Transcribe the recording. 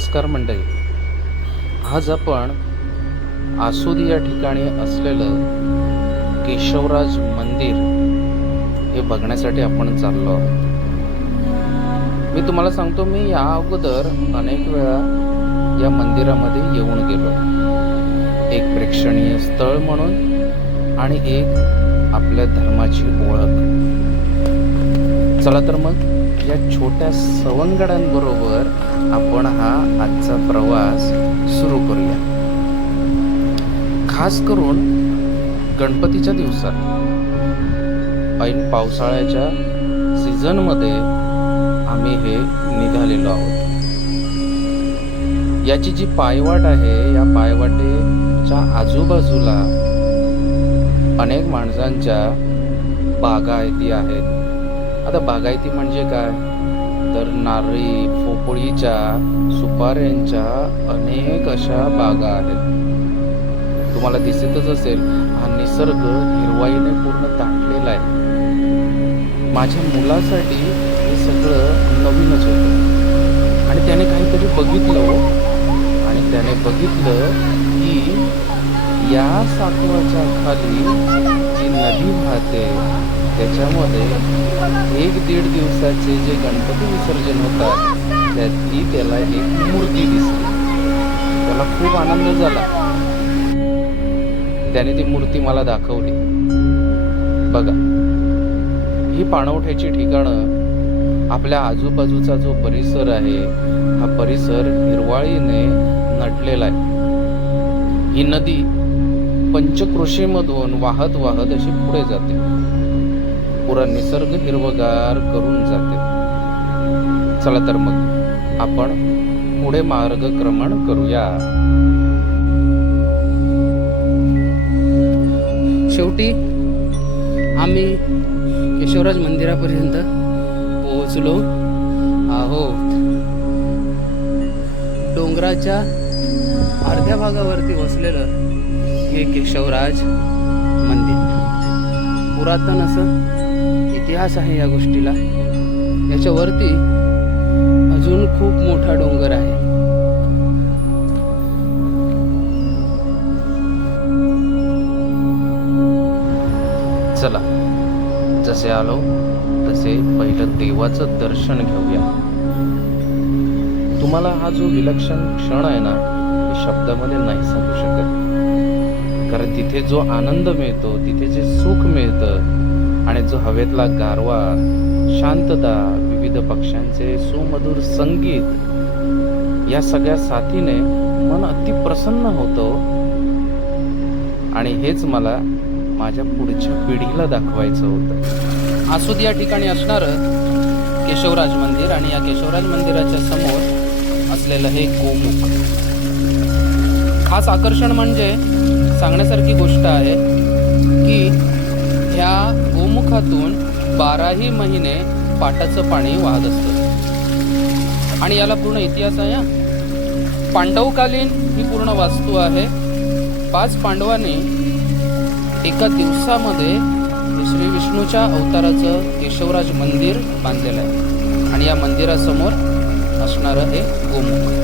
नमस्कार मंडळी. आज आपण आसुदी या ठिकाणी असलेलं केशवराज मंदिर हे बघण्यासाठी आपण चाललो आहोत. मी तुम्हाला सांगतो मी या अगोदर अनेक वेळा या मंदिरामध्ये येऊन गेलो. एक प्रेक्षणीय स्थळ म्हणून आणि एक आपल्या धर्माची ओळख. चला तर मग. या छोट्या सवंगडांबरोबर आपण हा आजचा प्रवास सुरू करूया. खास करून गणपतीच्या दिवसात. ऐन पावसाळ्याच्या सीझनमध्ये आम्ही हे निघालेलो आहोत. याची जी पायवाट आहे या पायवाटेच्या आजूबाजूला अनेक माणसांच्या बागायती आहेत. आता बागायती म्हणजे काय? तर नारळी पोपळीच्या सुपाऱ्यांच्या अनेक अशा बागा आहेत. तुम्हाला दिसतच असेल हा निसर्ग हिरवाईने पूर्ण ताटलेला आहे. माझ्या मुलासाठी हे सगळं नवीनच होतं. आणि त्याने काहीतरी बघितलं हो. आणि त्याने बघितलं की या सातवाच्या खाली जी नदी वाहते त्याच्यामध्ये एक दीड दिवसाचे जे गणपती विसर्जन होतात त्यातली त्याला एक मूर्ती दिसली. त्याला खूप आनंद झाला. त्याने ती मूर्ती मला दाखवली. बघा ही पाणवठ्याची ठिकाणं आपल्या आजूबाजूचा जो परिसर आहे हा परिसर हिरवाळीने नटलेला आहे. ही नदी पंचक्रोशीमधून वाहत वाहत अशी पुढे जाते. पुरा निसर्ग हिरवगार करून जाते. चला तर मग आपण पुढे मार्गक्रमण करूया. शेवटी आम्ही केशवराज मंदिरापर्यंत पोहोचलो. आहोत डोंगराच्या अर्ध्या भागावरती वसलेलं हे केशवराज मंदिर. पुरातन असं इतिहास आहे या गोष्टीला. याच्यावरती अजून खूप मोठा डोंगर आहे. चला जसे आलो तसे पहिलं देवाचं दर्शन घेऊया. तुम्हाला हा जो विलक्षण क्षण आहे ना हे शब्दामध्ये नाही सांगू शकत. कारण तिथे जो आनंद मिळतो तिथे जे सुख मिळतं आणि जो हवेतला गारवा शांतता विविध पक्ष्यांचे सुमधुर संगीत या सगळ्या साथीने मन अति प्रसन्न होतं. आणि हेच मला माझ्या पुढच्या पिढीला दाखवायचं होतं. आसूद या ठिकाणी असणारं केशवराज मंदिर आणि या केशवराज मंदिराच्या समोर असलेलं हे गोमुख. खास आकर्षण म्हणजे सांगण्यासारखी गोष्ट आहे की ह्या गोमुखातून बाराही महिने पाटाचं पाणी वाहत असतं. आणि याला पूर्ण इतिहास आहे हा. पांडवकालीन ही पूर्ण वास्तू आहे. पाच पांडवांनी एका दिवसामध्ये श्री विष्णूच्या अवताराचं केशवराज मंदिर बांधलेलं आहे. आणि या मंदिरासमोर असणारं हे गोमुख.